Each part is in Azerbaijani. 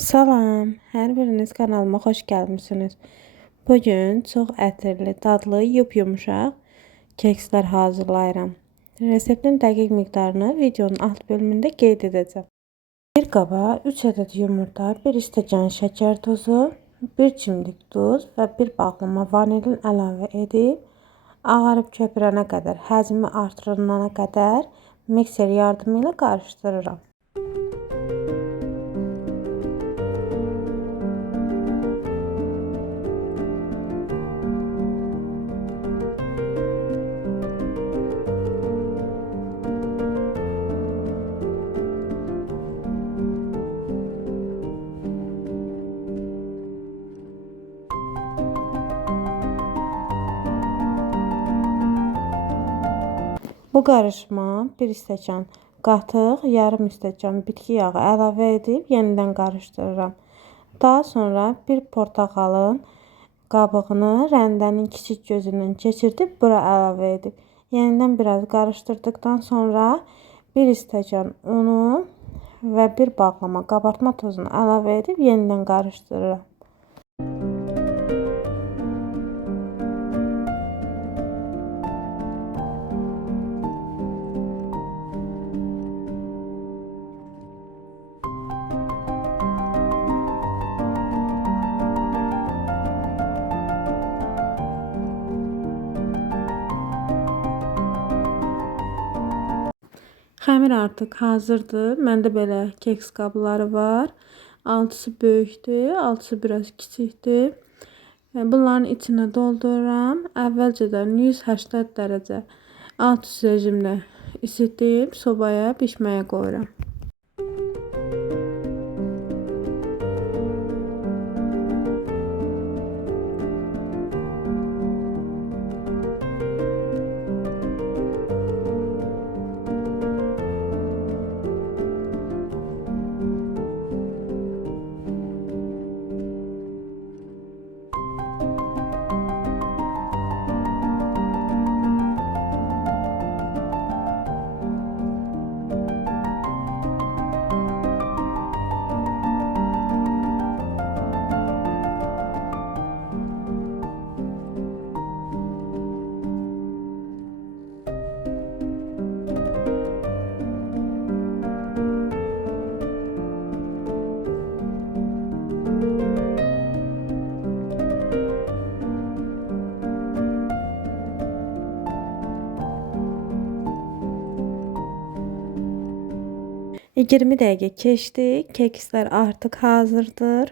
Salam, hər biriniz kanalıma xoş gəlmisiniz. Bugün çox ətirli, dadlı, yumuşaq kekslər hazırlayıram. Reseptin dəqiq miqdarını videonun alt bölümündə qeyd edəcəm. Bir qaba 3 ədəd yumurta, 1 stəkan şəkər tozu, 1 çimdik duz və 1 bağlama vanilin əlavə edib, ağarıb köpürənə qədər, həcmi artırılana qədər mikser yardımı ilə qarışdırıram. Bu qarışma 1 stəkan qatıq, yarım stəkan bitki yağı əlavə edib yenidən qarışdırıram. Daha sonra bir portakalın qabığını rəndənin kiçik gözündən keçirdib bura əlavə edib yenidən biraz qarışdırdıktan sonra 1 stəkan unu və 1 bağlama qabartma tozunu əlavə edib yenidən qarışdırıram. Xəmir artıq hazırdır. Məndə belə keks qabları var. Altısı böyükdür, altısı biraz kiçikdir. Bunların içinə doldururam. Əvvəlcədən 180 dərəcə alt üst rejimdə isitib sobaya bişməyə qoyuram. $20 dəqiqə keçdi. Kekslər artıq hazırdır.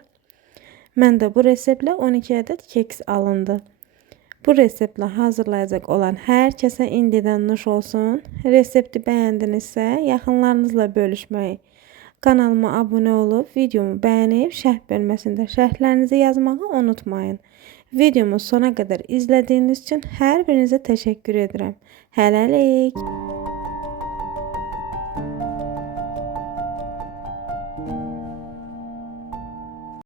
Mən də bu reseptlə 12 ədəd keks alındı. Bu reseptlə hazırlayacaq olan hər kəsə indidən nuş olsun. Resepti bəyəndinizsə yaxınlarınızla bölüşməyi, kanalıma abunə olub videomu bəyənib şərh bölməsində şərhlərinizi yazmağı unutmayın. Videomu sona qədər izlədiyiniz üçün hər birinizə təşəkkür edirəm. Hələlik.